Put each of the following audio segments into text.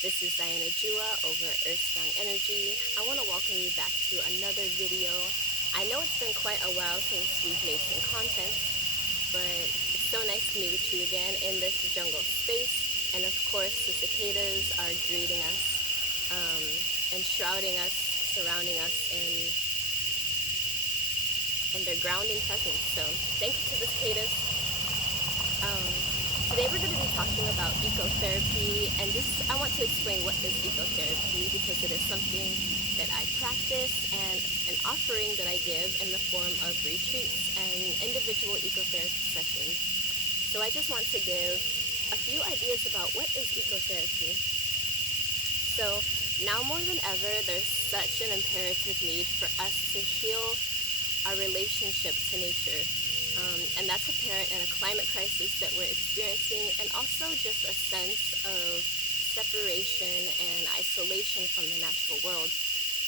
This is Diana Jua over Earth Strong Energy. I want to welcome you back to another video. I know it's been quite a while since we've made some content, but it's so nice to meet with you again in this jungle space. And of course, the cicadas are greeting us, enshrouding us, surrounding us in their grounding presence. So thank you to the cicadas. Today we're going to be talking about ecotherapy, and I want to explain what is ecotherapy because it is something that I practice and an offering that I give in the form of retreats and individual ecotherapy sessions. So I just want to give a few ideas about what is ecotherapy. So now more than ever, there's such an imperative need for us to heal our relationship to nature. And that's apparent in a climate crisis that we're experiencing, and also just a sense of separation and isolation from the natural world.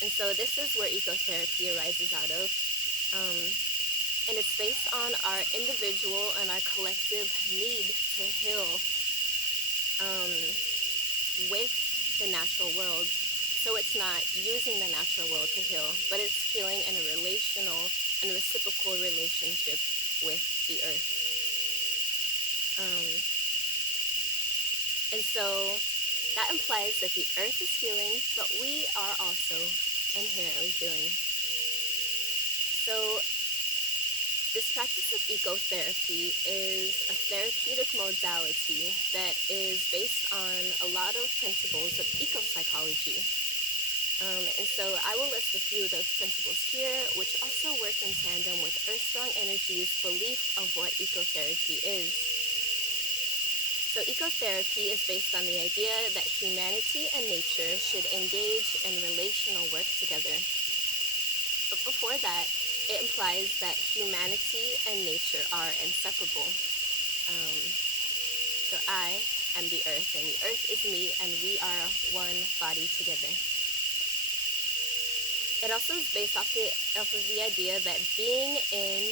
And so this is where ecotherapy arises out of. And it's based on our individual and our collective need to heal with the natural world. So it's not using the natural world to heal, but it's healing in a relational and reciprocal relationship with the earth. And so that implies that the earth is healing, but we are also inherently healing. So this practice of ecotherapy is a therapeutic modality that is based on a lot of principles of ecopsychology. And so I will list a few of those principles here, which also work in tandem with Earth Strong Energy's belief of what ecotherapy is. So ecotherapy is based on the idea that humanity and nature should engage in relational work together. But before that, it implies that humanity and nature are inseparable. So I am the earth, and the earth is me, and we are one body together. It also is based off of the idea that being in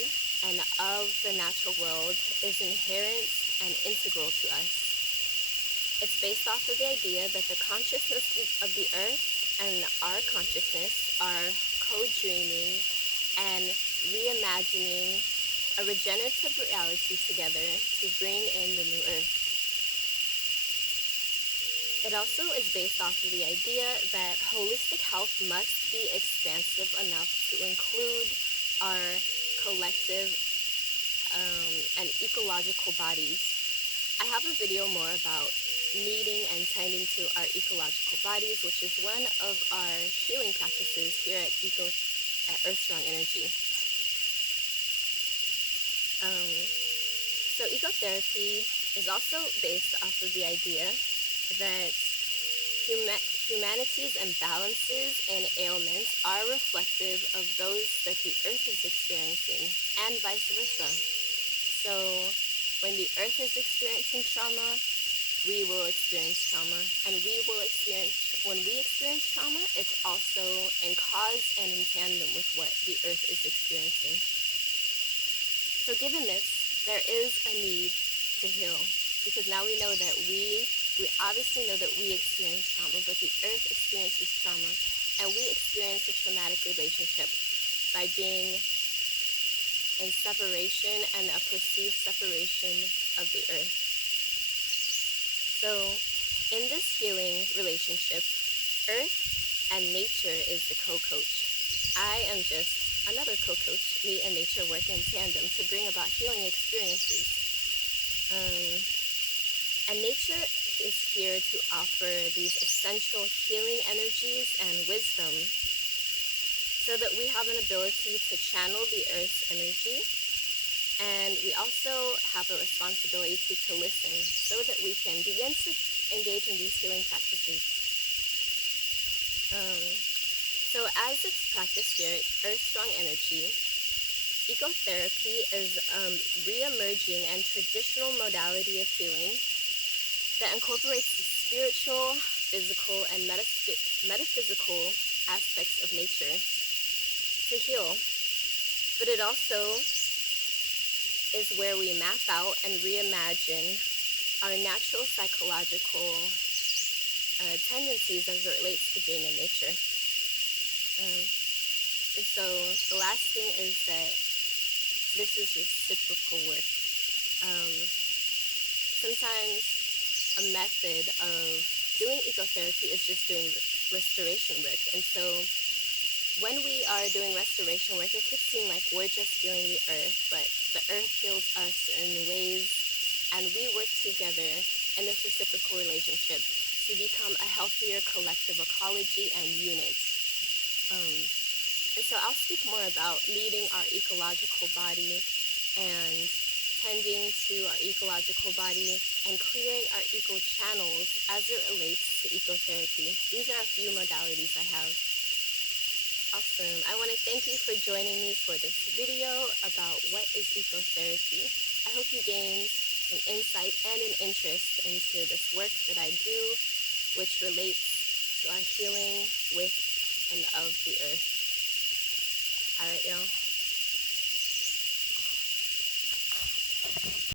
and of the natural world is inherent and integral to us. It's based off of the idea that the consciousness of the earth and our consciousness are co-dreaming and reimagining a regenerative reality together to bring in the new earth. It also is based off of the idea that holistic health must be expansive enough to include our collective and ecological bodies. I have a video more about meeting and tending to our ecological bodies, which is one of our healing practices here at Earth Strong Energy. So ecotherapy is also based off of the idea that humanity's imbalances and ailments are reflective of those that the earth is experiencing, and vice versa. So when the earth is experiencing trauma, we will experience trauma, and when we experience trauma, it's also in cause and in tandem with what the earth is experiencing. So given this, there is a need to heal, because now we know that we obviously know that we experience trauma, but the earth experiences trauma, and we experience a traumatic relationship by being in separation and a perceived separation of the earth. So in this healing relationship, earth and nature is the co-coach. I am just another co-coach. Me and nature work in tandem to bring about healing experiences. And nature is here to offer these essential healing energies and wisdom so that we have an ability to channel the earth's energy, and we also have a responsibility to listen so that we can begin to engage in these healing practices. So as it's practiced here at Earth Strong Energy, ecotherapy is a re-emerging and traditional modality of healing that incorporates the spiritual, physical, and metaphysical aspects of nature to heal. But it also is where we map out and reimagine our natural psychological tendencies as it relates to being in nature. Um, and so the last thing is that this is reciprocal work. Sometimes a method of doing ecotherapy is just doing restoration work. And so when we are doing restoration work, it could seem like we're just healing the earth, but the earth heals us in ways, and we work together in this reciprocal relationship to become a healthier collective ecology and unit. And so I'll speak more about leading our ecological body and tending to our ecological body and clearing our eco channels as it relates to ecotherapy. These are a few modalities I have. Awesome. I want to thank you for joining me for this video about what is ecotherapy. I hope you gained some insight and an interest into this work that I do, which relates to our healing with and of the earth. All right, y'all.